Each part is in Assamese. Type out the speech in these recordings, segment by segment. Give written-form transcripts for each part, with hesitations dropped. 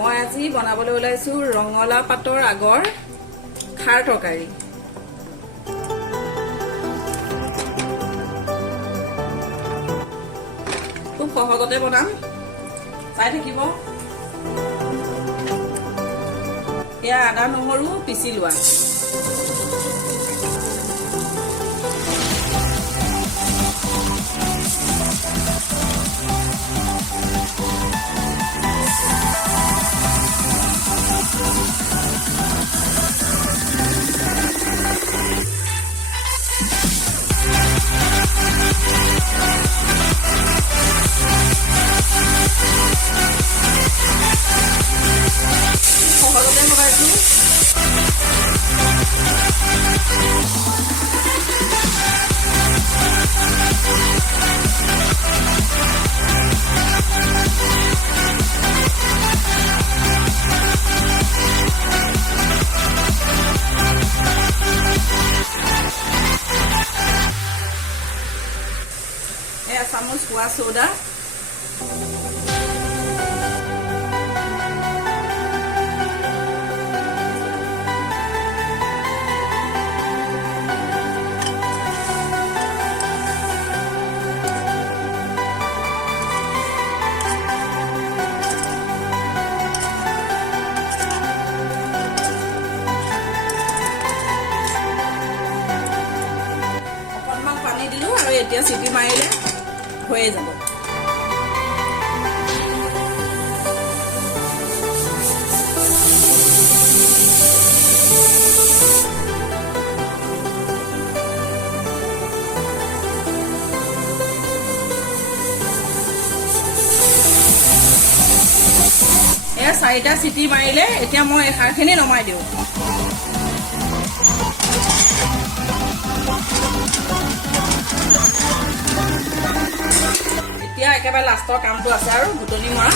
মই আজি বনাবলৈ ওলাইছো ৰঙালাও পাতৰ আগৰ খাৰ তৰকাৰী। খুব সহজতে বনাম, চাই থাকিব। এয়া আদা নহৰু পিচি লোৱা। সহজতে বনাইছো। চামুচ খোৱা চৌদা, অকণমান পানী দিলো আৰু এতিয়া চিটি মাৰিলে হৈয়ে যাব। এয়া 4টা চিটি মাৰিলে এতিয়া মই এই খাৰখিনি নমাই দিওঁ। এতিয়া একেবাৰে লাষ্টৰ কামটো আছে আৰু ঘুটনি মৰা।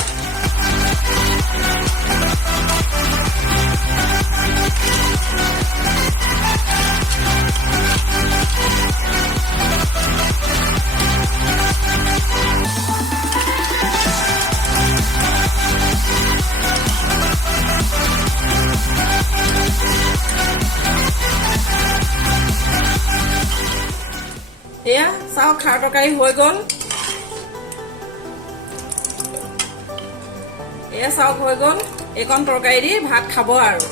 এয়া চাওক খাৰ তৰকাৰী হৈ গ'ল। এয়া চাওক হৈ গ'ল। এইকণ তৰকাৰী দি ভাত খাব আৰু।